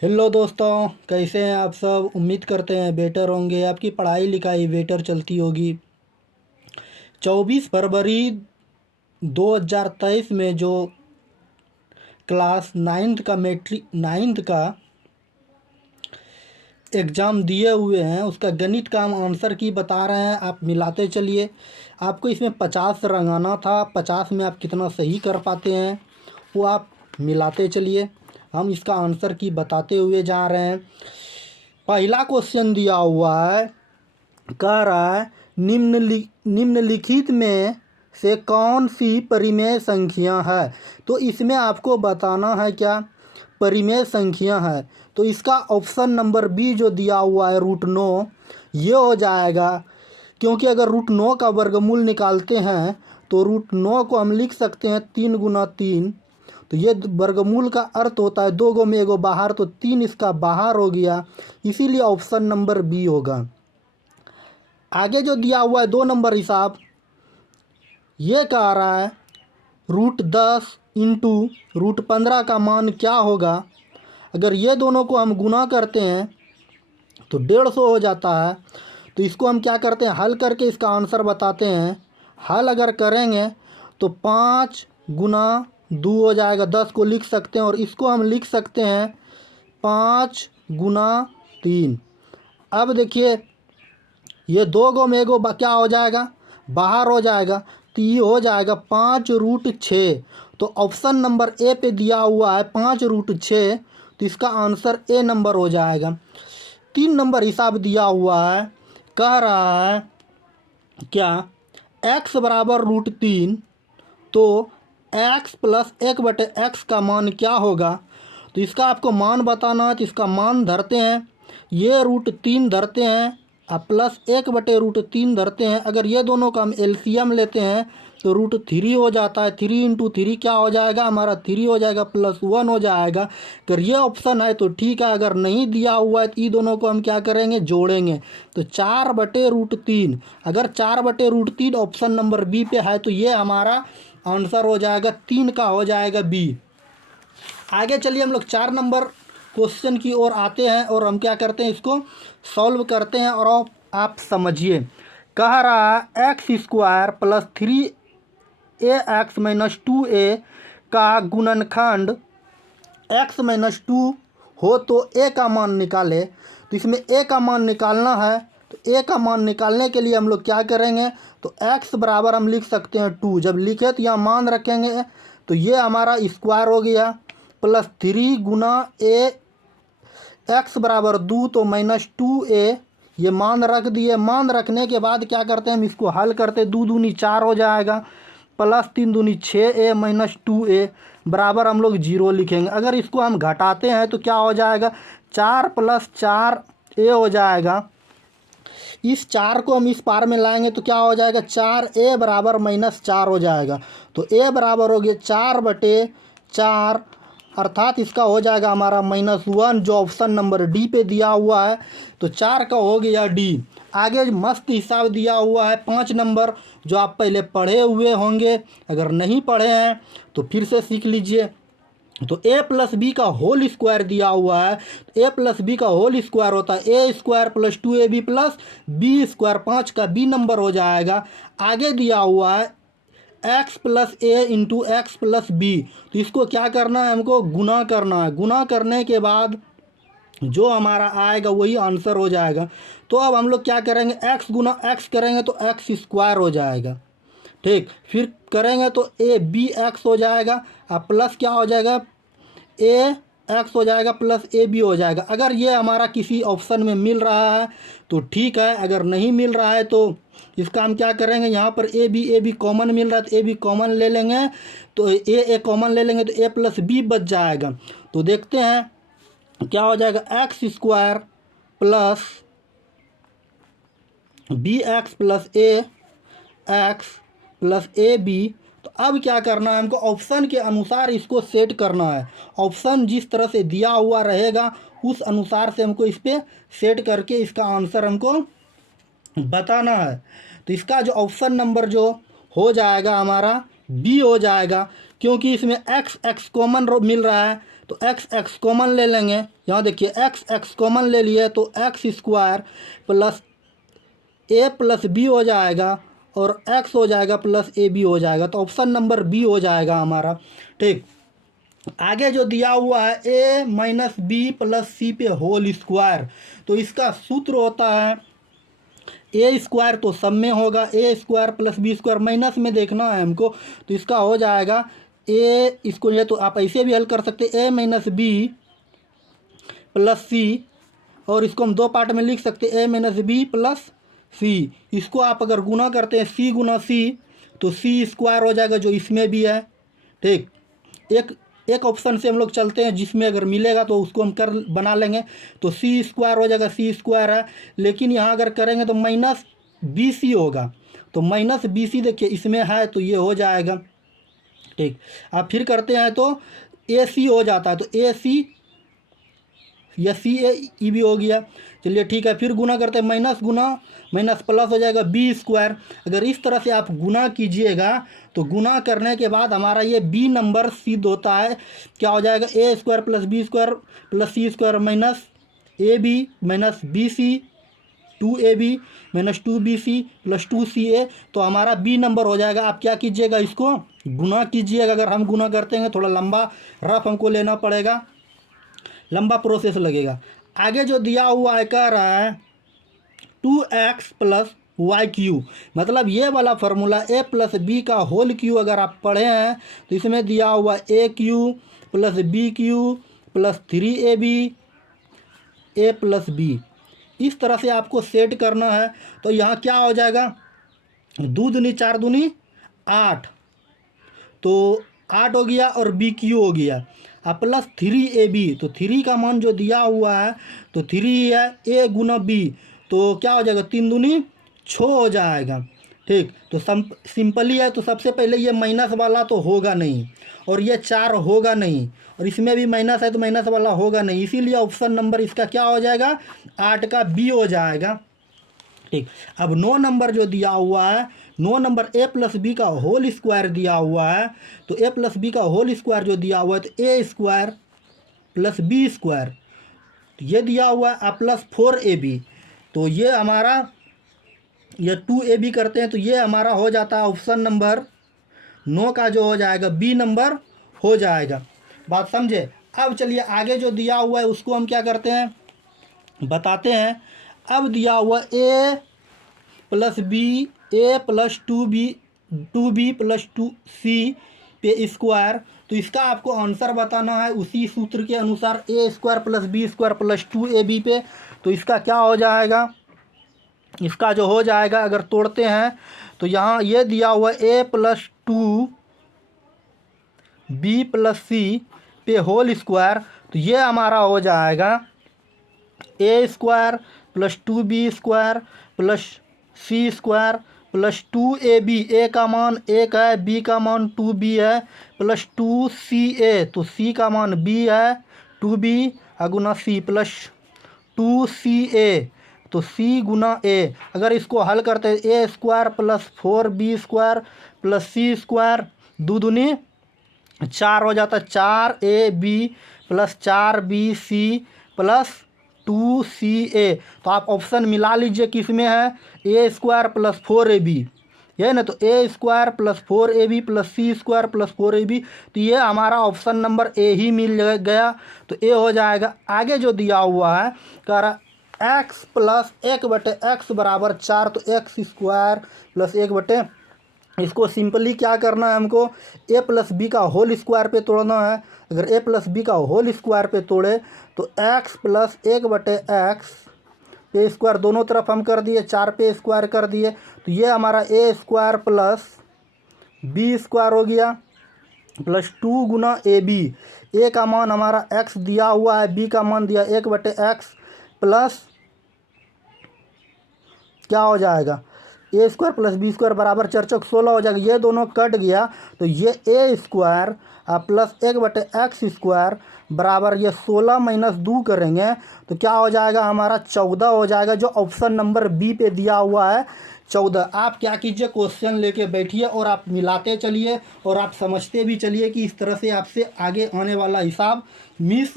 Hello दोस्तों, कैसे हैं आप सब। उम्मीद करते हैं बेटर होंगे। आपकी पढ़ाई लिखाई बेटर चलती होगी। 24 फरवरी 2023 में जो क्लास नाइन्थ का एग्ज़ाम दिए हुए हैं, उसका गणित का हम आंसर की बता रहे हैं। आप मिलाते चलिए। आपको इसमें 50 रंगाना था। 50 में आप कितना सही कर पाते हैं वो आप मिलाते चलिए। हम इसका आंसर की बताते हुए जा रहे हैं। पहला क्वेश्चन दिया हुआ है, कह रहा है निम्नलिखित में से कौन सी परिमेय संख्या है। तो इसमें आपको बताना है क्या परिमेय संख्या है। तो इसका ऑप्शन नंबर बी जो दिया हुआ है √9, ये हो जाएगा। क्योंकि अगर √9 का वर्गमूल निकालते हैं तो √9 को हम लिख सकते हैं 3 × 3। तो ये वर्गमूल का अर्थ होता है 2 गो में एगो बाहर, तो 3 इसका बाहर हो गया। इसीलिए ऑप्शन नंबर बी होगा। आगे जो दिया हुआ है 2 नंबर हिसाब, ये कह रहा है √10 इंटू √15 का मान क्या होगा। अगर ये दोनों को हम गुना करते हैं तो 150 हो जाता है। तो इसको हम क्या करते हैं, हल करके इसका आंसर बताते हैं। हल अगर करेंगे तो 5 × 2 हो जाएगा। 10 को लिख सकते हैं और इसको हम लिख सकते हैं 5 × 3। अब देखिए, ये 2 गो में एगो क्या हो जाएगा, बाहर हो जाएगा। तो ये हो जाएगा 5√6। तो ऑप्शन नंबर ए पे दिया हुआ है 5√6। तो इसका आंसर ए नंबर हो जाएगा। 3 नंबर हिसाब दिया हुआ है, कह रहा है क्या x बराबर √3, तो x प्लस 1/x का मान क्या होगा। तो इसका आपको मान बताना है। तो इसका मान धरते हैं, ये √3 धरते हैं और प्लस 1/√3 धरते हैं। अगर ये दोनों का हम एलसीएम लेते हैं तो √3 हो जाता है। 3 × 3 क्या हो जाएगा हमारा, 3 हो जाएगा, +1 हो जाएगा। अगर ये ऑप्शन है तो ठीक है, अगर नहीं दिया हुआ है तो ये दोनों को हम क्या करेंगे, जोड़ेंगे। तो 4/√3, अगर 4/√3 ऑप्शन नंबर बी पे है तो ये हमारा आंसर हो जाएगा, 3 का हो जाएगा बी। आगे चलिए, हम लोग 4 नंबर क्वेश्चन की ओर आते हैं और हम क्या करते हैं, इसको सॉल्व करते हैं। और आप समझिए, कह रहा है x² + 3ax - 2a का गुणनखंड x - 2 हो तो a का मान निकाले। तो इसमें a का मान निकालना है। तो a का मान निकालने के लिए हम लोग क्या करेंगे, तो x बराबर हम लिख सकते हैं 2। जब लिखे तो यहाँ मान रखेंगे, तो ये हमारा स्क्वायर हो गया, +3 × a, x बराबर 2 तो -2a, ये मान रख दिए। मान रखने के बाद क्या करते हैं, हम इसको हल करते, 2 दूनी 4 हो जाएगा, +3 दूनी 6a - 2a बराबर हम लोग 0 लिखेंगे। अगर इसको हम घटाते हैं तो क्या हो जाएगा, 4 + 4a हो जाएगा। इस 4 को हम इस पार में लाएंगे तो क्या हो जाएगा, 4a बराबर -4 हो जाएगा। तो a बराबर हो गया 4/4, अर्थात इसका हो जाएगा हमारा -1, जो ऑप्शन नंबर डी पे दिया हुआ है। तो 4 का हो गया डी। आगे मस्त हिसाब दिया हुआ है 5 नंबर, जो आप पहले पढ़े हुए होंगे। अगर नहीं पढ़े हैं तो फिर से सीख लीजिए। तो a + b का होल स्क्वायर दिया हुआ है। a + b का होल स्क्वायर होता है a² + 2ab + b²। 5 का b नंबर हो जाएगा। आगे दिया हुआ है x + a × x + b। तो इसको क्या करना है, हमको गुना करना है। गुना करने के बाद जो हमारा आएगा वही आंसर हो जाएगा। तो अब हम लोग क्या करेंगे, x × x करेंगे तो x² हो जाएगा। ठीक, फिर करेंगे तो abx हो जाएगा, और प्लस क्या हो जाएगा, ax हो जाएगा, प्लस ab हो जाएगा। अगर ये हमारा किसी ऑप्शन में मिल रहा है तो ठीक है, अगर नहीं मिल रहा है तो इसका हम क्या करेंगे, यहाँ पर ab कॉमन मिल रहा है तो ab कॉमन ले लेंगे। तो a कॉमन ले लेंगे तो a + b बच जाएगा। तो देखते हैं क्या हो जाएगा, x² + bx + a, x + ab। तो अब क्या करना है, हमको ऑप्शन के अनुसार इसको सेट करना है। ऑप्शन जिस तरह से दिया हुआ रहेगा उस अनुसार से हमको इस पर सेट करके इसका आंसर हमको बताना है। तो इसका जो ऑप्शन नंबर जो हो जाएगा हमारा बी हो जाएगा, क्योंकि इसमें x कॉमन मिल रहा है। तो x कॉमन ले लेंगे। यहाँ देखिए x कॉमन ले लिए तो एक्स स्क्वायर प्लस ए प्लस बी हो जाएगा और x हो जाएगा प्लस ए बी हो जाएगा। तो ऑप्शन नंबर बी हो जाएगा हमारा। ठीक, आगे जो दिया हुआ है ए माइनस बी प्लस सी पे होल स्क्वायर, तो इसका सूत्र होता है ए स्क्वायर, तो सब में होगा a square plus b square, minus में देखना है हमको, तो इसका हो जाएगा ए, इसको ये तो आप ऐसे भी हल कर सकते हैं ए माइनस बी प्लस सी, और इसको हम दो पार्ट में लिख सकते हैं ए माइनस बी प्लस सी। इसको आप अगर गुना करते हैं सी गुना सी तो सी स्क्वायर हो जाएगा जो इसमें भी है। ठीक, एक ऑप्शन से हम लोग चलते हैं जिसमें अगर मिलेगा तो उसको हम कर बना लेंगे, तो सी स्क्वायर हो जाएगा, सी स्क्वायर है, लेकिन यहाँ अगर करेंगे तो माइनस बी सी होगा, तो माइनस बी सी देखिए इसमें है तो ये हो जाएगा। ठीक, अब फिर करते हैं तो ए सी हो जाता है, तो ए सी या सी ए ई भी हो गया। चलिए ठीक है, फिर गुना करते हैं, माइनस गुना माइनस प्लस हो जाएगा बी स्क्वायर। अगर इस तरह से आप गुना कीजिएगा तो गुना करने के बाद हमारा ये बी नंबर सिद्ध होता है। क्या हो जाएगा a square plus b square plus c square minus a b minus b c, 2ab minus 2bc plus 2ca, तो हमारा बी नंबर हो जाएगा। आप क्या कीजिएगा, इसको गुना कीजिएगा। अगर हम गुना करते हैं थोड़ा लंबा रफ हमको लेना पड़ेगा, लंबा प्रोसेस लगेगा। आगे जो दिया हुआ है कह रहा है 2x प्लस वाई क्यू, मतलब ये वाला फार्मूला ए प्लस बी का होल क्यू अगर आप पढ़े हैं तो इसमें दिया हुआ a cube plus b cube plus 3ab a plus b, इस तरह से आपको सेट करना है। तो यहाँ क्या हो जाएगा, 2 दूनी 4 दूनी 8, तो 8 हो गया और बी क्यू हो गया, अब प्लस 3ab, तो 3 का मान जो दिया हुआ है तो 3 है, ए गुना बी, तो क्या हो जाएगा 3 दूनी 6 हो जाएगा। ठीक, तो सिंपली है, तो सबसे पहले ये माइनस वाला तो होगा नहीं और ये 4 होगा नहीं, और इसमें भी माइनस है तो माइनस वाला होगा नहीं, इसीलिए ऑप्शन नंबर इसका क्या हो जाएगा 8 का बी हो जाएगा। ठीक, अब 9 नंबर जो दिया हुआ है, 9 नंबर ए प्लस बी का होल स्क्वायर दिया हुआ है, तो ए प्लस बी का होल स्क्वायर जो दिया हुआ है तो a square plus b square, तो ये दिया हुआ है प्लस 4ab, तो ये हमारा ये 2ab करते हैं तो ये हमारा हो जाता है ऑप्शन नंबर 9 का जो हो जाएगा बी नंबर हो जाएगा। बात समझे। अब चलिए आगे जो दिया हुआ है उसको हम क्या करते हैं बताते हैं। अब दिया हुआ ए प्लस बी ए प्लस 2b प्लस 2c पे स्क्वायर, तो इसका आपको आंसर बताना है उसी सूत्र के अनुसार a square plus b square plus 2ab पे। तो इसका क्या हो जाएगा, इसका जो हो जाएगा अगर तोड़ते हैं तो यहाँ ये दिया हुआ ए प्लस 2b प्लस सी पे होल स्क्वायर, तो ये हमारा हो जाएगा a square plus 2b square plus c square plus 2ab, a का मान 1 है, बी का मान 2b है, प्लस 2ca, तो c का मान b है 2b गुना c प्लस 2ca, तो c गुना a। अगर इसको हल करते हैं a square plus 4b square plus c square, 2 दूनी 4 हो जाता है, 4ab plus 4bc plus 2ca, तो आप ऑप्शन मिला लीजिए किस में है, ए स्क्वायर प्लस 4ab, ये ना, तो a square plus 4ab plus c square plus 4ab, तो ये हमारा ऑप्शन नंबर ए ही मिल गया, तो ए हो जाएगा। आगे जो दिया हुआ है कह रहा x प्लस 1/x बराबर 4, तो एक्स स्क्वायर प्लस 1/, इसको सिंपली क्या करना है हमको ए प्लस बी का होल स्क्वायर पे तोड़ना है। अगर ए प्लस बी का होल स्क्वायर पे तोड़े तो x प्लस 1/x पे स्क्वायर दोनों तरफ हम कर दिए, 4 पे स्क्वायर कर दिए, तो ये हमारा ए स्क्वायर प्लस बी स्क्वायर हो गया प्लस 2 गुना ए बी। ए का मान हमारा x दिया हुआ है, बी का मान दिया 1/x प्लस क्या हो जाएगा a square plus b square बराबर 4 चौक 16 हो जाएगा, ये दोनों कट गया, तो ये ए स्क्वायर प्लस 1/x स्क्वायर बराबर ये 16 माइनस 2 करेंगे तो क्या हो जाएगा हमारा 14 हो जाएगा, जो ऑप्शन नंबर बी पे दिया हुआ है 14। आप क्या कीजिए, क्वेश्चन लेके बैठिए और आप मिलाते चलिए और आप समझते भी चलिए कि इस तरह से आपसे आगे आने वाला हिसाब मिस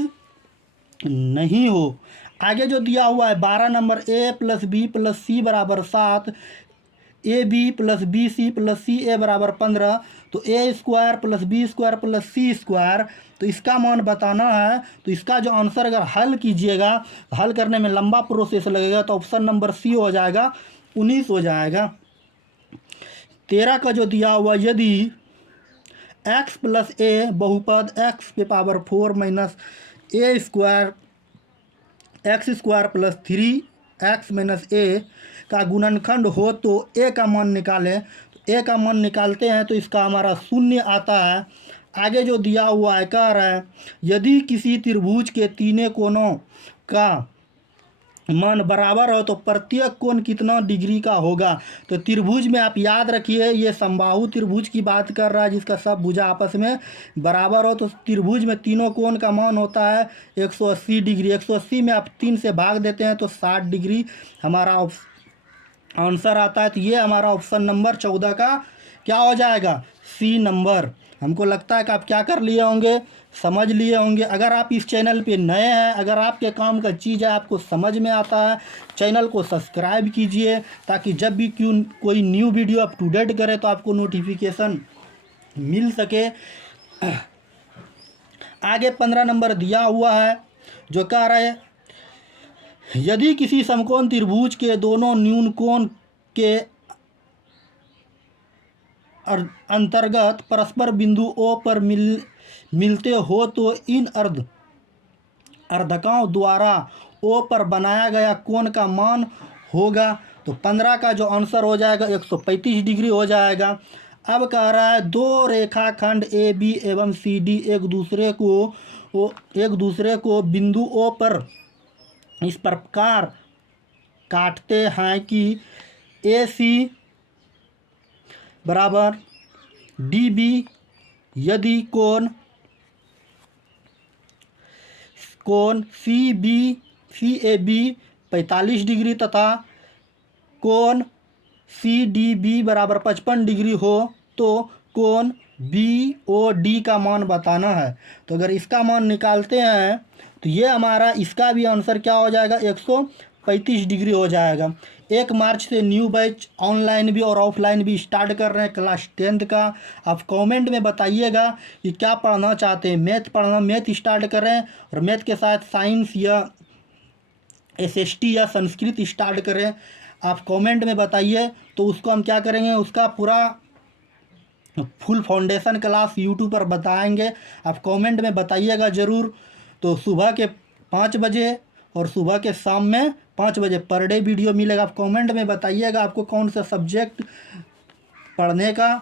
नहीं हो। आगे जो दिया हुआ है 12 number, a plus b plus c बराबर 7, a b plus b c plus c a बराबर 15, तो a square plus b square plus c square, तो इसका मान बताना है। तो इसका जो आंसर अगर हल कीजिएगा, हल करने में लंबा प्रोसेस लगेगा, तो ऑप्शन नंबर सी हो जाएगा, 19 हो जाएगा। 13 का जो दिया हुआ, यदि x प्लस ए बहुपद x पे power 4 minus a square x square plus 3x minus a का गुणनखंड हो तो ए का मान निकालें। तो ए का मान निकालते हैं तो इसका हमारा शून्य आता है। आगे जो दिया हुआ है, कह रहा है यदि किसी त्रिभुज के तीनों कोणों का मान बराबर हो तो प्रत्येक कोण कितना डिग्री का होगा। तो त्रिभुज में आप याद रखिए, ये समबाहु त्रिभुज की बात कर रहा है जिसका सब भुजा आपस में बराबर हो। तो त्रिभुज में तीनों कोण का मान होता है 180 डिग्री। 180 में आप 3 से भाग देते हैं तो 60 डिग्री हमारा आंसर आता है। तो ये हमारा ऑप्शन नंबर 14 का क्या हो जाएगा, सी नंबर। हमको लगता है कि आप क्या कर लिए होंगे, समझ लिए होंगे। अगर आप इस चैनल पे नए हैं, अगर आपके काम का चीज़ है, आपको समझ में आता है, चैनल को सब्सक्राइब कीजिए ताकि जब भी कोई new video up to date करे तो आपको नोटिफिकेशन मिल सके। आगे 15 नंबर दिया हुआ है जो कह रहा है यदि किसी समकोण त्रिभुज के दोनों न्यून कोण के अंतर्गत परस्पर बिंदु O पर मिलते हो तो इन अर्धकों द्वारा O पर बनाया गया कोण का मान होगा। तो 15 का जो आंसर हो जाएगा 135 डिग्री हो जाएगा। अब कह रहा है दो रेखाखंड ए बी एवं सी डी एक दूसरे को बिंदु O पर इस प्रकार काटते हैं कि ए सी बराबर डी बी, यदि कोण सी ए बी 45 डिग्री तथा कोण सी डी बी बराबर 55 डिग्री हो तो कोण बी ओ डी का मान बताना है। तो अगर इसका मान निकालते हैं तो ये हमारा इसका भी आंसर क्या हो जाएगा, 135 डिग्री हो जाएगा। 1 मार्च से न्यू बैच ऑनलाइन भी और ऑफलाइन भी स्टार्ट कर रहे हैं क्लास 10th का। आप कमेंट में बताइएगा कि क्या पढ़ना चाहते हैं, मैथ स्टार्ट कर रहे हैं और मैथ के साथ साइंस या एसएसटी या संस्कृत स्टार्ट करें। आप कमेंट में बताइए तो उसको हम क्या करेंगे, उसका पूरा फुल फाउंडेशन क्लास यूट्यूब पर बताएंगे। आप कमेंट में बताइएगा ज़रूर। तो सुबह के 5 बजे और सुबह के शाम में 5 बजे पर डे वीडियो मिलेगा। आप कमेंट में बताइएगा आपको कौन सा सब्जेक्ट पढ़ने का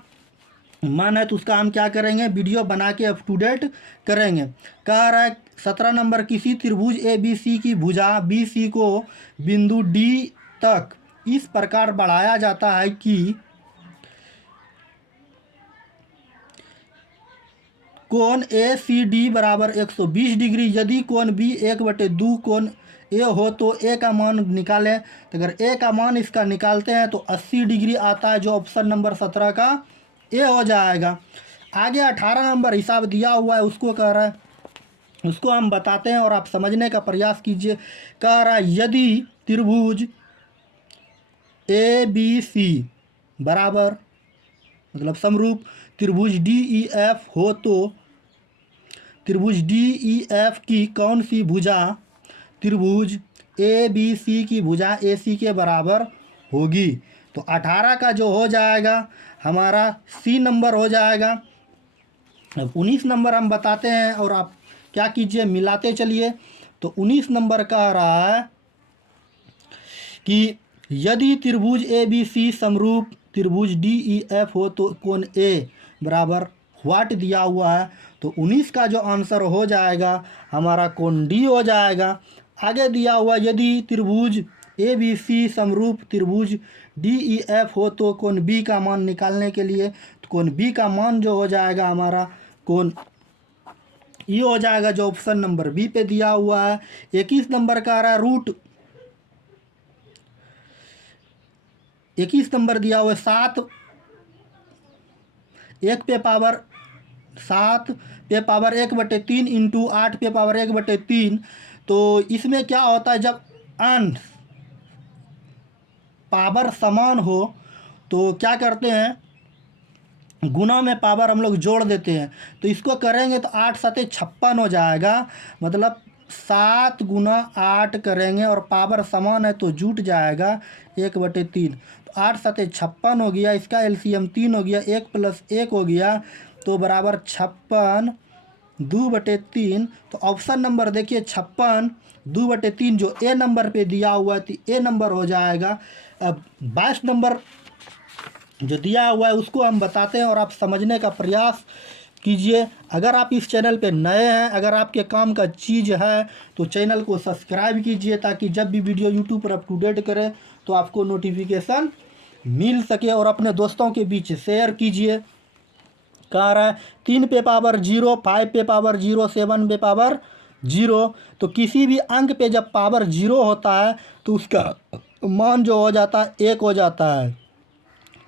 मन है, तो उसका हम क्या करेंगे, वीडियो बना के अप टू डेट करेंगे। कह रहा है 17 नंबर, किसी त्रिभुज ए बी सी की भुजा बी सी को बिंदु डी तक इस प्रकार बढ़ाया जाता है कि कोण ए सी डी बराबर 120 डिग्री। यदि कोण बी 1/2 कोण ए हो तो ए का मान निकालें। तो अगर ए का मान इसका निकालते हैं तो 80 डिग्री आता है, जो ऑप्शन नंबर 17 का ए हो जाएगा। आगे 18 नंबर हिसाब दिया हुआ है, उसको कह रहा है, उसको हम बताते हैं और आप समझने का प्रयास कीजिए। कह रहा है यदि त्रिभुज ए बी सी बराबर मतलब समरूप त्रिभुज डी ई एफ हो तो त्रिभुज डी ई एफ की कौन सी भुजा त्रिभुज ए बी सी की भुजा ए सी के बराबर होगी। तो 18 का जो हो जाएगा हमारा सी नंबर हो जाएगा। अब 19 नंबर हम बताते हैं और आप क्या कीजिए, मिलाते चलिए। तो 19 नंबर कह रहा है कि यदि त्रिभुज ए बी सी समरूप त्रिभुज डी ई एफ हो तो कोण ए बराबर व्हाट दिया हुआ है। तो 19 का जो आंसर हो जाएगा हमारा कोण डी हो जाएगा। आगे दिया हुआ यदि त्रिभुज ए बी सी समरूप त्रिभुज डी ई एफ हो तो कोण बी का मान निकालने के लिए, तो कोण बी का मान जो हो जाएगा हमारा कोण ई हो जाएगा, जो ऑप्शन नंबर बी पे दिया हुआ है। 21 नंबर का आ रहा है रूट 21 नंबर दिया हुआ है 7 1 पे पावर 7 पे पावर 1/3 इंटू 8 पे पावर 1/3। तो इसमें क्या होता है, जब अंश पावर समान हो तो क्या करते हैं, गुना में पावर हम लोग जोड़ देते हैं। तो इसको करेंगे तो 8 सते 56 हो जाएगा, मतलब 7 गुना 8 करेंगे और पावर समान है तो जुट जाएगा 1/3। तो 8 सते 56 हो गया, इसका एलसीएम 3 हो गया, 1 + 1 हो गया तो बराबर 56 2/3। तो ऑप्शन नंबर देखिए 56 2/3 जो ए नंबर पे दिया हुआ है तो ए नंबर हो जाएगा। अब 22 नंबर जो दिया हुआ है उसको हम बताते हैं और आप समझने का प्रयास कीजिए। अगर आप इस चैनल पे नए हैं, अगर आपके काम का चीज़ है तो चैनल को सब्सक्राइब कीजिए, ताकि जब भी वीडियो यूट्यूब पर अप टू डेट करें तो आपको नोटिफिकेशन मिल सके, और अपने दोस्तों के बीच शेयर कीजिए। कह रहा है 3 पे पावर 0, 5 पे पावर 0, 7 पे पावर 0। तो किसी भी अंक पे जब पावर 0 होता है तो उसका मान जो हो जाता है 1 हो जाता है।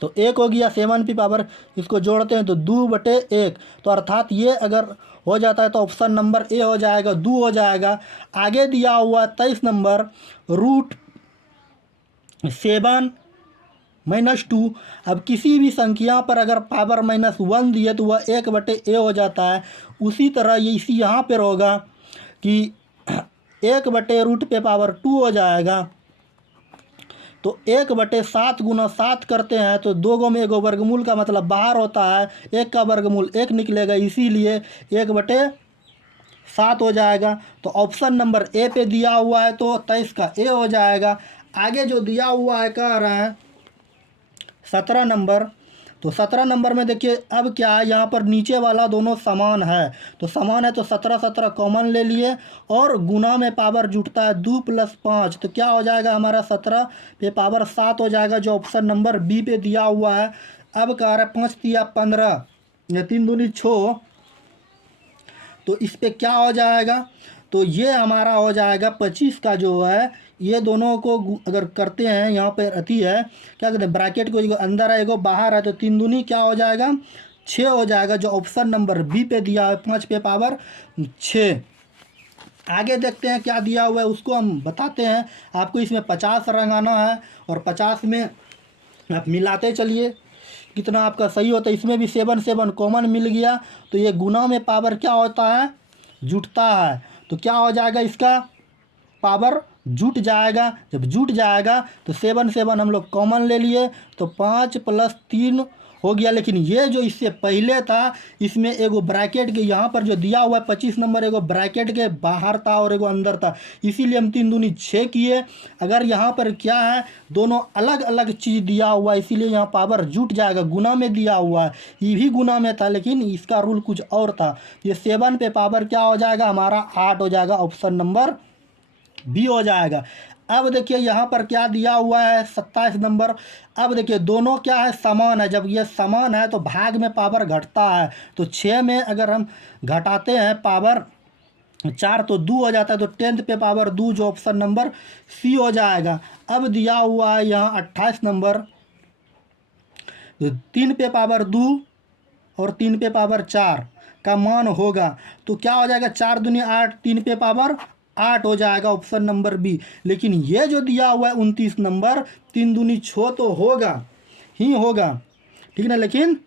तो 1 हो गया, 7 पे पावर इसको जोड़ते हैं तो 2/1। तो अर्थात ये अगर हो जाता है तो ऑप्शन नंबर ए हो जाएगा, 2 हो जाएगा। आगे दिया हुआ 23 नंबर √7 - 2। अब किसी भी संख्या पर अगर पावर -1 दिए तो वह 1/a हो जाता है। उसी तरह ये इसी यहाँ पर होगा कि 1/√2 पे पावर 2 हो जाएगा। तो 1/7 गुना 7 करते हैं तो 2 गो में एगो वर्गमूल का मतलब बाहर होता है, 1 का वर्गमूल 1 निकलेगा, इसीलिए 1/7 हो जाएगा। तो ऑप्शन नंबर ए पे दिया हुआ है तो 23 का ए हो जाएगा। आगे जो दिया हुआ है कह रहा है 17 नंबर। तो 17 नंबर में देखिए अब क्या है, यहाँ पर नीचे वाला दोनों समान है, तो समान है तो 17 कॉमन ले लिए और गुना में पावर जुटता है 2 + 5। तो क्या हो जाएगा हमारा 17 पे पावर 7 हो जाएगा, जो ऑप्शन नंबर बी पे दिया हुआ है। अब कह रहा है 5 × 15 या 3 दूनी 6। तो इस पे क्या हो जाएगा, तो ये हमारा हो जाएगा 25 का जो है, ये दोनों को अगर करते हैं यहाँ पे अति है क्या कहते हैं, ब्रैकेट को एगो अंदर है एगो बाहर है, तो 3 दूनी क्या हो जाएगा 6 हो जाएगा, जो ऑप्शन नंबर बी पे दिया है 5 पे पावर 6। आगे देखते हैं क्या दिया हुआ है उसको हम बताते हैं। आपको इसमें 50 रंगाना है और 50 में आप मिलाते चलिए कितना आपका सही होता है। इसमें भी 7 कॉमन मिल गया, तो ये गुना में पावर क्या होता है जुटता है। तो क्या हो जाएगा, इसका पावर जुट जाएगा। जब जुट जाएगा तो 7 हम लोग कॉमन ले लिए तो 5 + 3 हो गया। लेकिन ये जो इससे पहले था इसमें एगो ब्रैकेट के यहाँ पर जो दिया हुआ है 25 नंबर एगो ब्रैकेट के बाहर था और एगो अंदर था, इसीलिए हम 3 दूनी 6 किए। अगर यहाँ पर क्या है दोनों अलग अलग चीज़ दिया हुआ है, इसीलिए यहाँ पावर जुट जाएगा। गुना में दिया हुआ है, ये भी गुना में था लेकिन इसका रूल कुछ और था। ये 7 पे पावर क्या हो जाएगा हमारा 8 हो जाएगा, ऑप्शन नंबर बी हो जाएगा। अब देखिए यहाँ पर क्या दिया हुआ है 27 नंबर। अब देखिए दोनों क्या है समान है, जब ये समान है तो भाग में पावर घटता है। तो 6 में अगर हम घटाते हैं पावर 4 तो 2 हो जाता है, तो 10th पे पावर 2 जो ऑप्शन नंबर सी हो जाएगा। अब दिया हुआ है यहाँ 28 नंबर, 3 पे पावर 2 और 3 पे पावर 4 का मान होगा, तो क्या हो जाएगा 4 दूनी 8, 3 पे पावर 8 हो जाएगा, ऑप्शन नंबर बी। लेकिन ये जो दिया हुआ है 29 नंबर 3 दूनी 6 तो होगा ही होगा, ठीक ना, लेकिन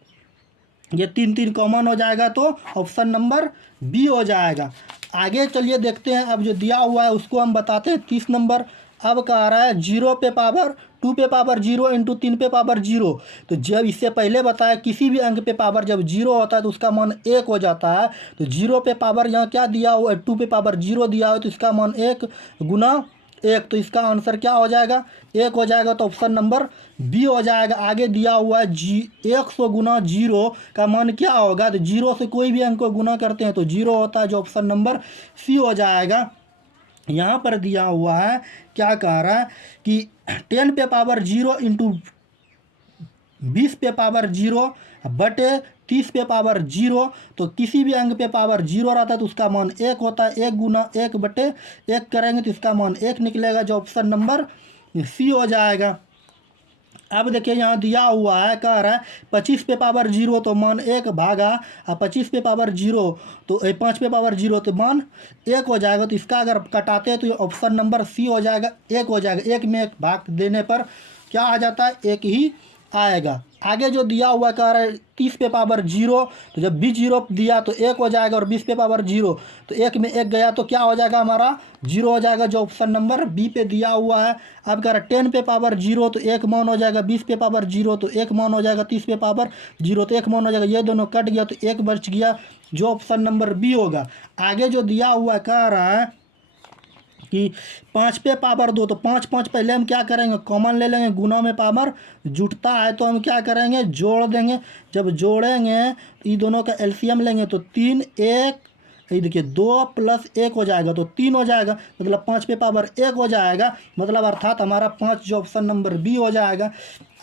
ये 3 कॉमन हो जाएगा तो ऑप्शन नंबर बी हो जाएगा। आगे चलिए देखते हैं, अब जो दिया हुआ है उसको हम बताते हैं 30 नंबर। अब कह रहा है 0 पे पावर 2 पे पावर 0 इंटू 3 पे पावर 0। तो जब इससे पहले बताया किसी भी अंक पे पावर जब 0 होता है तो उसका मान 1 हो जाता है। तो 0 पे पावर यहाँ क्या दिया हुआ है 2 पे पावर 0 दिया हुआ है, तो इसका मान 1 गुना 1, तो इसका आंसर क्या हो जाएगा 1 हो जाएगा, तो ऑप्शन नंबर बी हो जाएगा। आगे दिया हुआ है 100 गुना 0 का मान क्या होगा, तो 0 से कोई भी अंक को गुना करते हैं तो 0 होता है, जो ऑप्शन नंबर सी हो जाएगा। यहाँ पर दिया हुआ है क्या कह रहा है कि 10 पे पावर 0 इंटू 20 पे पावर 0 बटे 30 पे पावर 0। तो किसी भी अंक पे पावर 0 रहता है तो उसका मान 1 होता है, 1 गुना 1 बटे 1 करेंगे तो इसका मान 1 निकलेगा, जो ऑप्शन नंबर सी हो जाएगा। अब देखिए यहाँ दिया हुआ है, कह रहा है 25 पे पावर 0 तो मान 1 भागा, और 25 पे पावर 0 तो 5 पे पावर 0 तो मान 1 हो जाएगा। तो इसका अगर कटाते हैं तो ये ऑप्शन नंबर सी हो जाएगा, 1 हो जाएगा। 1 में 1 भाग देने पर क्या आ जाता है, 1 ही आएगा। आगे जो दिया हुआ कह रहा है 30 पे पावर 0, तो जब 20 दिया तो 1 हो जाएगा, और 20 पे पावर 0 तो 1 में 1 गया तो क्या हो जाएगा, हमारा 0 हो जाएगा, जो ऑप्शन नंबर बी पे दिया हुआ है। अब कह रहा है 10 पे पावर 0 तो 1 मान हो जाएगा, 20 पे पावर 0 तो 1 मान हो जाएगा, 30 पे पावर 0 तो 1 मान हो जाएगा। ये दोनों कट गया तो 1 बच गया, जो ऑप्शन नंबर बी होगा। आगे जो दिया हुआ कह रहा है कि 5 पे पावर 2 तो 5 5 पहले हम क्या करेंगे, कॉमन ले लेंगे। गुना में पावर जुटता है तो हम क्या करेंगे, जोड़ देंगे। जब जोड़ेंगे तो ये दोनों का एलसीएम लेंगे तो 3 1, ये देखिए 2 + 1 हो जाएगा तो 3 हो जाएगा, मतलब 5 पे पावर 1 हो जाएगा, मतलब अर्थात हमारा 5 जो ऑप्शन नंबर बी हो जाएगा।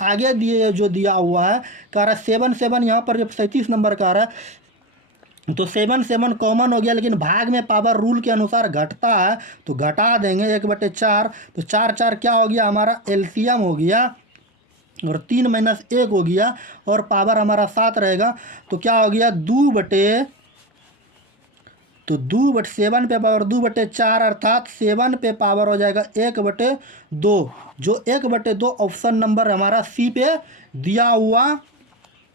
आगे दिए जो दिया हुआ है कह रहा है 7 7, यहाँ पर जब 37 नंबर का रहा है तो 7 7 कॉमन हो गया, लेकिन भाग में पावर रूल के अनुसार घटता है तो घटा देंगे 1/4। तो 4 4 क्या हो गया, हमारा एलसीएम हो गया, और 3 - 1 हो गया, और पावर हमारा 7 रहेगा। तो क्या हो गया, 7 पे पावर 2/4, अर्थात 7 पे पावर हो जाएगा 1/2, जो 1/2 ऑप्शन नंबर हमारा सी पे दिया हुआ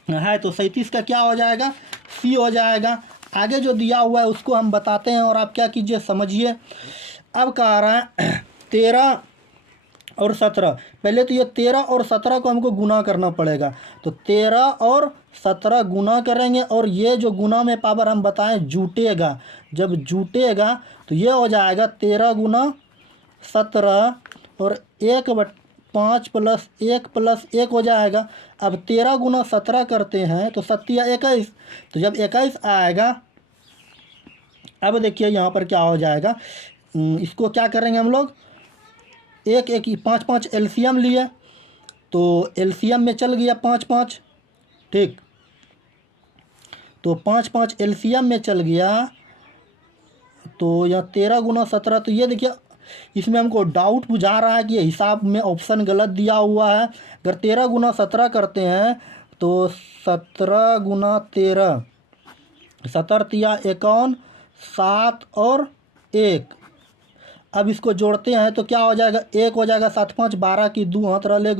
है। तो 37 का क्या हो जाएगा, सी हो जाएगा। आगे जो दिया हुआ है उसको हम बताते हैं, और आप क्या कीजिए समझिए। अब कह रहा है 13 और 17, पहले तो ये 13 और 17 को हमको गुना करना पड़ेगा। तो 13 और 17 गुना करेंगे, और ये जो गुना में पावर हम बताएं जुटेगा, जब जुटेगा तो ये हो जाएगा 13 × 17, और 5 + 1 + 1 हो जाएगा। अब 13 × 17 करते हैं तो 7 या 21, तो जब 21 आएगा, अब देखिए यहाँ पर क्या हो जाएगा, इसको क्या करेंगे हम लोग, 1 1 5 5 एलसीएम लिए, तो एलसीएम में चल गया 5 5, ठीक। तो 5 5 एलसीएम में चल गया, तो यहाँ 13 × 17, तो ये देखिए इसमें हमको डाउट बुझा रहा है कि ये हिसाब में ऑप्शन गलत दिया हुआ है। अगर 13 × 17 करते हैं तो 17 × 13, 17 तिया 51, 7 और 1। अब इसको जोड़ते हैं तो क्या हो जाएगा, 1 हो जाएगा, 7 5 12 की 2 हाथ रह ले,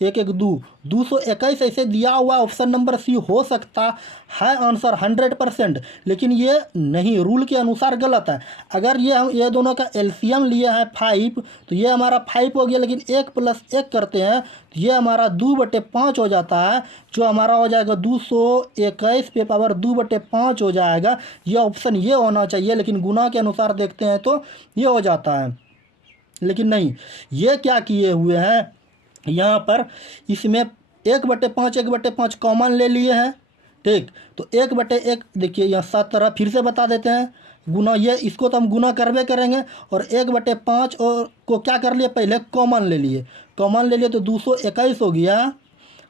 1 1 2, 221 ऐसे दिया हुआ ऑप्शन नंबर सी हो सकता है आंसर 100%, लेकिन ये नहीं, रूल के अनुसार गलत है। अगर ये हम ये दोनों का एलसीएम लिए हैं 5, तो ये हमारा 5 हो गया, लेकिन 1 + 1 करते हैं तो ये हमारा 2/5 हो जाता है, जो हमारा हो जाएगा 221 पे पावर 2/5 हो जाएगा। ये ऑप्शन ये होना चाहिए, लेकिन गुना के अनुसार देखते हैं तो ये हो जाता है, लेकिन नहीं। ये क्या किए हुए हैं यहाँ पर, इसमें 1/5 1/5 कॉमन ले लिए हैं, ठीक। तो 1/1 देखिए यहाँ 17, फिर से बता देते हैं गुना, ये इसको तो हम गुना करवे करेंगे, और 1/5 और को क्या कर लिए, पहले कॉमन ले लिए, तो 221 हो गया,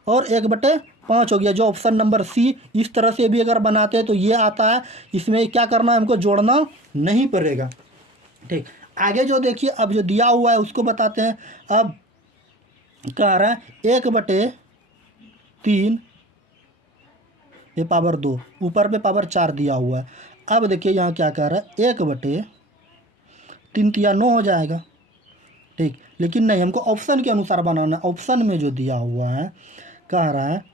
और 1/5 हो गया, जो ऑप्शन नंबर सी। इस तरह से भी अगर बनाते हैं तो ये आता है, इसमें क्या करना है, हमको जोड़ना नहीं पड़ेगा, ठीक। आगे जो देखिए अब जो दिया हुआ है उसको बताते हैं। अब कह रहा है 1/3 पे पावर 2, ऊपर पे पावर 4 दिया हुआ है। अब देखिए यहाँ क्या कह रहा है, 1/3 तिया 9 हो जाएगा, ठीक। लेकिन नहीं, हमको ऑप्शन के अनुसार बनाना है। ऑप्शन में जो दिया हुआ है कह रहा है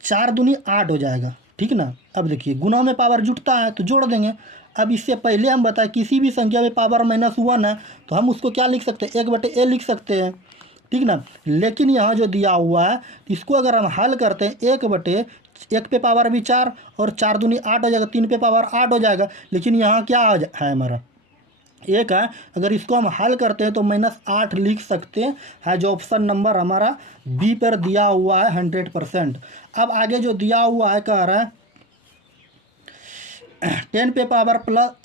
4 दूनी 8 हो जाएगा, ठीक ना। अब देखिए गुना में पावर जुटता है तो जोड़ देंगे। अब इससे पहले हम बताएं किसी भी संख्या में पावर -1 है तो हम उसको क्या लिख सकते हैं, 1/a लिख सकते हैं, ठीक ना। लेकिन यहाँ जो दिया हुआ है इसको अगर हम हल करते हैं, 1 पे पावर भी 4, और 4 दूनी 8 हो जाएगा, 3 पे पावर 8 हो जाएगा। लेकिन यहाँ क्या है हमारा 1 है, अगर इसको हम हल करते हैं तो -8 लिख सकते हैं, जो ऑप्शन नंबर हमारा बी पर दिया हुआ है 100%। अब आगे जो दिया हुआ है कह रहा है 10 पे पावर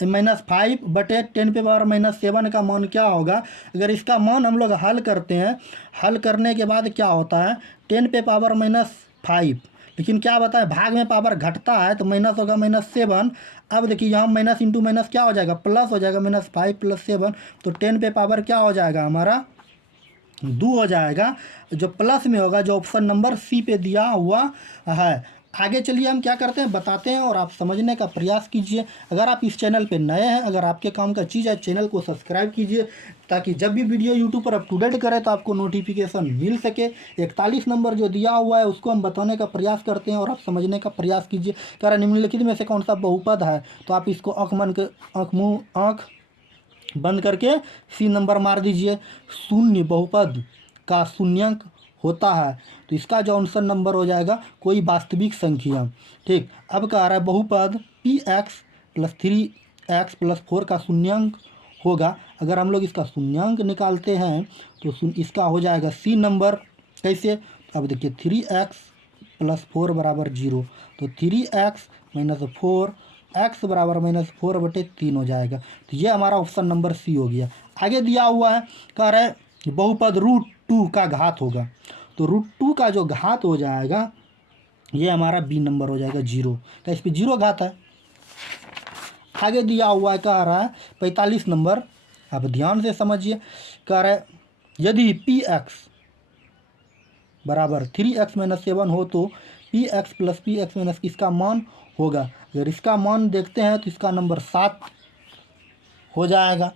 -5/10 पे पावर -7 का मान क्या होगा। अगर इसका मान हम लोग हल करते हैं, हल करने के बाद क्या होता है, 10 पे पावर -5, लेकिन क्या बताएं, भाग में पावर घटता है तो माइनस होगा -7। अब देखिए यहाँ माइनस इंटू माइनस क्या हो जाएगा, प्लस हो जाएगा, -5 + 7, तो 10 पे पावर क्या हो जाएगा हमारा 2 हो जाएगा, जो प्लस में होगा, जो ऑप्शन नंबर सी पे दिया हुआ है। आगे चलिए हम क्या करते हैं बताते हैं और आप समझने का प्रयास कीजिए। अगर आप इस चैनल पे नए हैं, अगर आपके काम का चीज़ है, चैनल को सब्सक्राइब कीजिए ताकि जब भी वीडियो यूट्यूब पर अप टू डेट करें तो आपको नोटिफिकेशन मिल सके। 41 नंबर जो दिया हुआ है उसको हम बताने का प्रयास करते हैं और आप समझने का प्रयास कीजिए। कह रहा निम्नलिखित में से कौन सा बहुपद है, तो आप इसको आँख बंद करके सी नंबर मार दीजिए। शून्य बहुपद का शून्यंक होता है, तो इसका जो आंसर नंबर हो जाएगा कोई वास्तविक संख्या। ठीक, अब कह रहा है बहुपद px + 3x + 4 का शून्यंक होगा। अगर हम लोग इसका शून्यंक निकालते हैं तो इसका हो जाएगा सी नंबर। कैसे, अब देखिए 3x + 4 = 0, तो 3x - 4 x = -4/3 हो जाएगा। तो ये हमारा ऑप्शन नंबर सी हो गया। आगे दिया हुआ है, कह रहा है बहुपद √2 का घात होगा, तो √2 का जो घात हो जाएगा ये हमारा बी नंबर हो जाएगा 0, तो इस पर 0 घात है। आगे दिया हुआ है, कह रहा है 45 नंबर, अब ध्यान से समझिए। कह रहा है यदि px = 3x - 7 हो तो px + px - इसका मान होगा। अगर इसका मान देखते हैं तो इसका नंबर 7 हो जाएगा।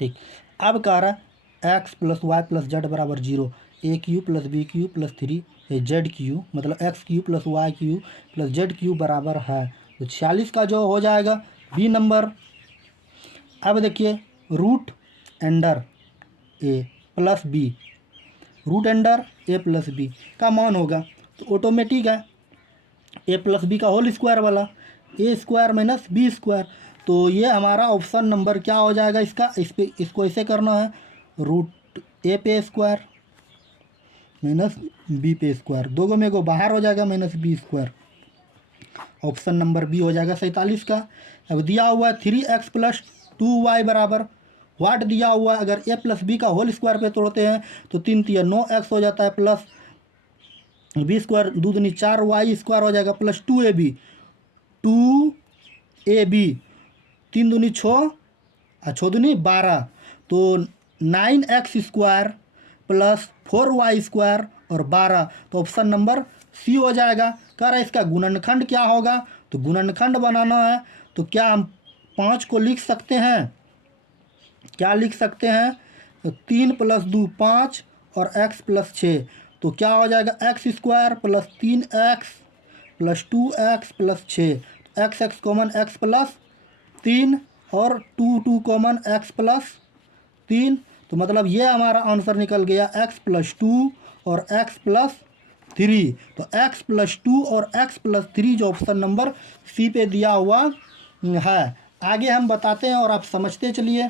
ठीक, अब कह रहा है x + y + z = 0, a³ + b³ + 3z³ मतलब x³ + y³ + z³ बराबर है, तो 46 का जो हो जाएगा बी नंबर। अब देखिए √a + b, √a + b का मान होगा तो ऑटोमेटिक है a + b का होल स्क्वायर वाला, a² - b², तो ये हमारा ऑप्शन नंबर क्या हो जाएगा इसका, इसको ऐसे करना है, √a पे स्क्वायर - b पे स्क्वायर, दो में को बाहर हो जाएगा -b², ऑप्शन नंबर बी हो जाएगा 47 का। अब दिया हुआ है 3x + 2y बराबर वाट दिया हुआ है। अगर a + b का होल स्क्वायर पे तोड़ते हैं तो 3 × 9x हो जाता है, प्लस b², 2 दूनी 4y² हो जाएगा, प्लस 2ab, 3 दूनी 6 और 6 दूनी 12, तो 9x² + 4y² और 12, तो ऑप्शन नंबर सी हो जाएगा। कह रहा है इसका गुणनखंड क्या होगा, तो गुणनखंड बनाना है तो क्या हम 5 को लिख सकते हैं, क्या लिख सकते हैं, तो 3 + 2 5 और x + 6, तो क्या हो जाएगा x² + 3x + 2x + 6, x common x + 3 और 2 कॉमन x + 3, तो मतलब ये हमारा आंसर निकल गया x + 2 और x + 3, तो x + 2 और x + 3 जो ऑप्शन नंबर सी पे दिया हुआ है। आगे हम बताते हैं और आप समझते चलिए।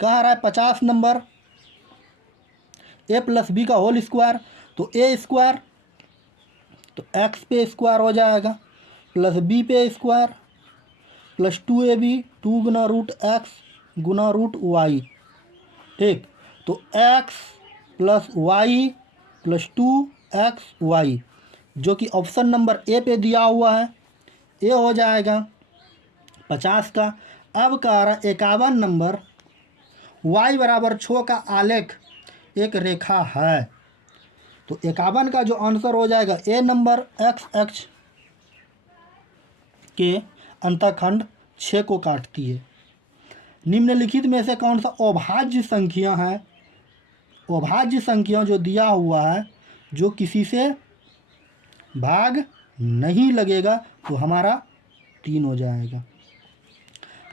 कह रहा है 50 नंबर, a + b का होल स्क्वायर, तो a² तो x पे स्क्वायर हो जाएगा, प्लस b पे स्क्वायर, प्लस 2ab, 2 गुना √x गुना √y। ठीक, तो x + y + 2xy जो कि ऑप्शन नंबर ए पे दिया हुआ है, ए हो जाएगा 50 का। अब कह रहा है 51 नंबर, y = 6 का आलेख एक रेखा है, तो 51 का जो आंसर हो जाएगा ए नंबर, x अक्ष के अंतःखंड 6 को काटती है। निम्नलिखित में से कौन सा अभाज्य संख्या है, अभाज्य संख्या जो दिया हुआ है जो किसी से भाग नहीं लगेगा, तो हमारा 3 हो जाएगा।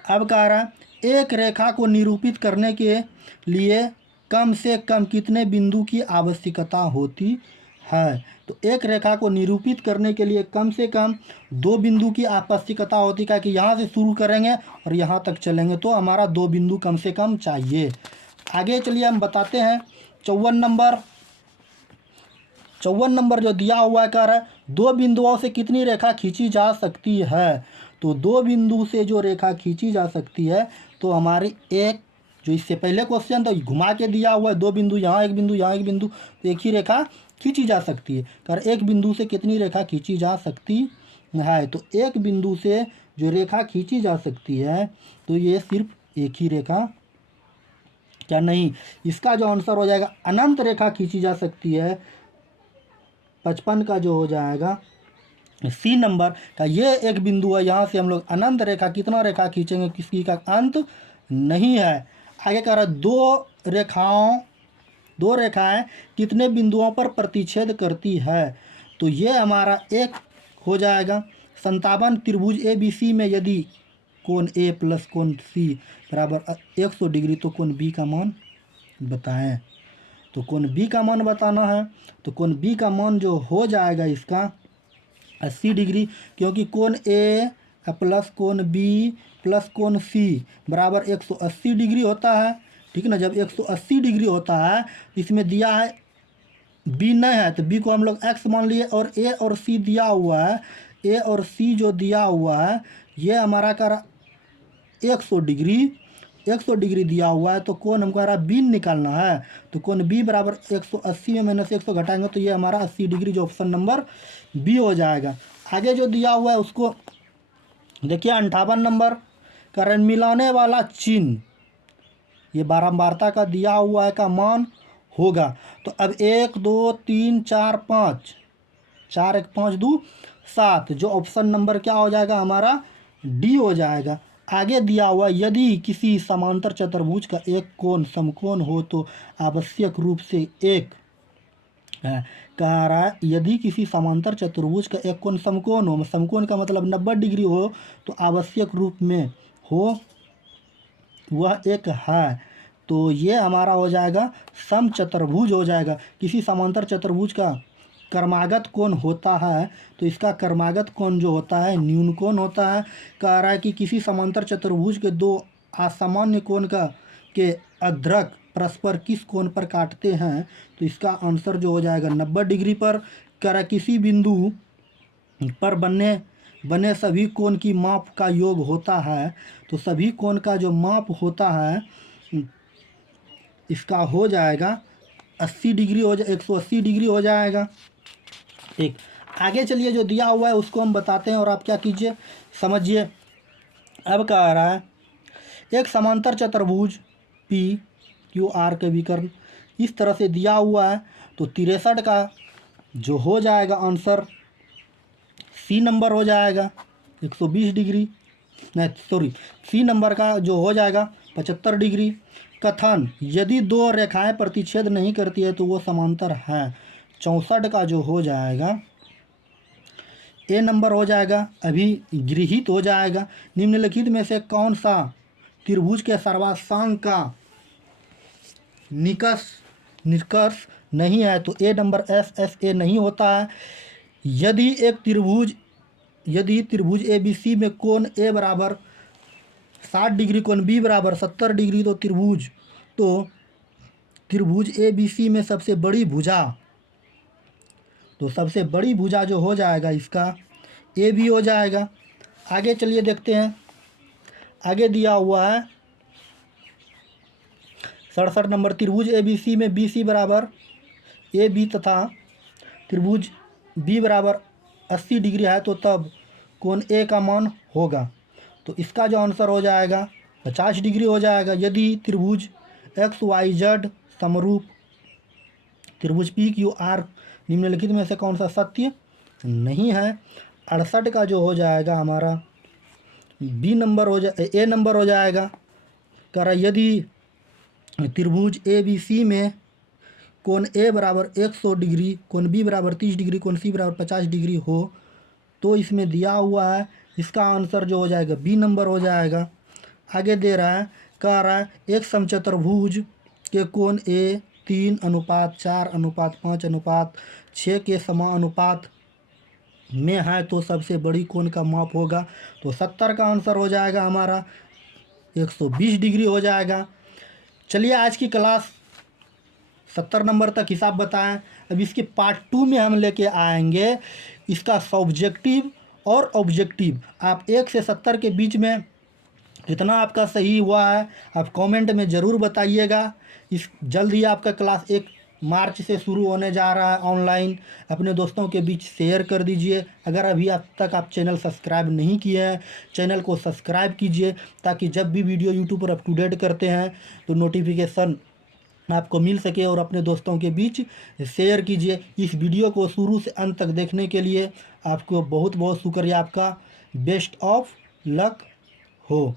अब कह रहा है एक रेखा को निरूपित करने के लिए कम से कम कितने बिंदु की आवश्यकता होती है, तो एक रेखा को निरूपित करने के लिए कम से कम 2 बिंदु की आवश्यकता होती है, कि यहाँ से शुरू करेंगे और यहाँ तक चलेंगे तो हमारा 2 बिंदु कम से कम चाहिए। आगे चलिए हम बताते हैं 54 नंबर जो दिया हुआ है, कह रहा है 2 बिंदुओं से कितनी रेखा खींची जा सकती है, तो 2 बिंदु से जो रेखा खींची जा सकती है, तो हमारी एक जो इससे पहले क्वेश्चन था घुमा के दिया हुआ है, 2 बिंदु, यहाँ एक बिंदु, यहाँ एक बिंदु, तो एक ही रेखा खींची जा सकती है। कर एक बिंदु से कितनी रेखा खींची जा सकती है? तो एक बिंदु से जो रेखा खींची जा सकती है तो ये सिर्फ एक ही रेखा, क्या नहीं, इसका जो आंसर हो जाएगा अनंत रेखा खींची जा सकती है। 55 का जो हो जाएगा सी नंबर का ये एक बिंदु है, यहाँ से हम लोग अनंत रेखा कितना रेखा खींचेंगे, किसी का अंत नहीं है। आगे कह रहा है दो रेखाएं कितने बिंदुओं पर प्रतिच्छेद करती है? तो ये हमारा एक हो जाएगा। 57 त्रिभुज ए बी सी में यदि कोण ए प्लस कोण सी बराबर 100 डिग्री तो कोण बी का मान बताएं। तो कोण बी का मान बताना है। तो कोण बी का मान जो हो जाएगा इसका 80 डिग्री, क्योंकि कोण ए प्लस कोण बी प्लस कोण सी बराबर 180 डिग्री होता है। ठीक है ना। जब 180 डिग्री होता है, इसमें दिया है बी नहीं है तो बी को हम लोग एक्स मान लिए, और ए और सी दिया हुआ है। ए और सी जो दिया हुआ है ये हमारा कर 100 डिग्री दिया हुआ है। तो कोण हमको हमारा बी निकालना है। तो कोण बी बराबर 180 में -100 घटाएंगे तो ये हमारा 80 डिग्री, जो ऑप्शन नंबर बी हो जाएगा। आगे जो दिया हुआ है उसको देखिए 58 नंबर, कारण मिलाने वाला चिन्ह ये बारंबारता का दिया हुआ है का मान होगा। तो अब 1 2 3 4 5, 4 1 5 2 7, जो ऑप्शन नंबर क्या हो जाएगा हमारा डी हो जाएगा। आगे दिया हुआ यदि किसी समांतर चतुर्भुज का एक कोण समकोण हो तो आवश्यक रूप से एक कह रहा है यदि किसी समांतर चतुर्भुज का एक कोण समकोण हो, समकोण का मतलब 90 डिग्री हो, तो आवश्यक रूप में हो वह एक है। तो ये हमारा हो जाएगा समचतुर्भुज हो जाएगा। किसी समांतर चतुर्भुज का कर्मागत कोण होता है तो इसका कर्मागत कोण जो होता है न्यून कोण होता है। कह रहा है कि किसी समांतर चतुर्भुज के दो असामान्य कोण का के अद्रक परस्पर किस कोण पर काटते हैं, तो इसका आंसर जो हो जाएगा 90 डिग्री पर। कह रहा है किसी बिंदु पर बने सभी कोण की माप का योग होता है, तो सभी कोण का जो माप होता है इसका हो जाएगा 80 डिग्री हो जाए 180 डिग्री हो जाएगा। एक आगे चलिए जो दिया हुआ है उसको हम बताते हैं और आप क्या कीजिए समझिए। अब कह रहा है एक समांतर चतुर्भुज पी क्यू आर के विकर्ण इस तरह से दिया हुआ है, तो 63 का जो हो जाएगा आंसर सी नंबर हो जाएगा 120 डिग्री, नहीं सॉरी, सी नंबर का जो हो जाएगा 75 डिग्री। कथन यदि दो रेखाएं प्रतिच्छेद नहीं करती है तो वो समांतर है, 64 का जो हो जाएगा ए नंबर हो जाएगा अभी गृहीत हो जाएगा। निम्नलिखित में से कौन सा त्रिभुज के सर्वांशांक का निष्कर्ष नहीं है, तो ए नंबर एस ए नहीं होता है। यदि त्रिभुज ए बी सी में कोण ए बराबर 60 डिग्री कोण बी बराबर 70 डिग्री, तो त्रिभुज ए बी सी में सबसे बड़ी भुजा जो हो जाएगा इसका ए बी हो जाएगा। आगे चलिए देखते हैं। आगे दिया हुआ है 67 नंबर, त्रिभुज ए बी सी में बी सी बराबर ए बी तथा त्रिभुज बी बराबर 80 डिग्री है, तो तब कोण ए का मान होगा। तो इसका जो आंसर हो जाएगा 50 डिग्री हो जाएगा। यदि त्रिभुज एक्स वाई जेड समरूप त्रिभुज पी क्यू आर निम्नलिखित में से कौन सा सत्य नहीं है, 68 का जो हो जाएगा हमारा बी नंबर हो जाए ए नंबर हो जाएगा। कह रहा यदि त्रिभुज ए बी सी में कोण ए बराबर 100 डिग्री कोण बी बराबर 30 डिग्री कोण सी बराबर 50 डिग्री हो, तो इसमें दिया हुआ है इसका आंसर जो हो जाएगा बी नंबर हो जाएगा। आगे दे रहा है, कह रहा है एक समचतुर्भुज के कोण ए 3:4:5:6 के समानुपात में है, तो सबसे बड़ी कोण का माप होगा। तो 70 का आंसर हो जाएगा हमारा 120 डिग्री हो जाएगा। चलिए आज की क्लास 70 नंबर तक हिसाब बताएं। अब इसके पार्ट 2 में हम लेके आएंगे इसका सब्जेक्टिव और ऑब्जेक्टिव। आप 1 से 70 के बीच में कितना आपका सही हुआ है आप कमेंट में ज़रूर बताइएगा। इस जल्द ही आपका क्लास 1 मार्च से शुरू होने जा रहा है ऑनलाइन। अपने दोस्तों के बीच शेयर कर दीजिए। अगर अभी अब तक आप चैनल सब्सक्राइब नहीं किए हैं, चैनल को सब्सक्राइब कीजिए, ताकि जब भी वीडियो यूट्यूब पर अप टू डेट करते हैं तो नोटिफिकेशन आपको मिल सके। और अपने दोस्तों के बीच शेयर कीजिए। इस वीडियो को शुरू से अंत तक देखने के लिए आपको बहुत बहुत शुक्रिया। आपका बेस्ट ऑफ लक हो।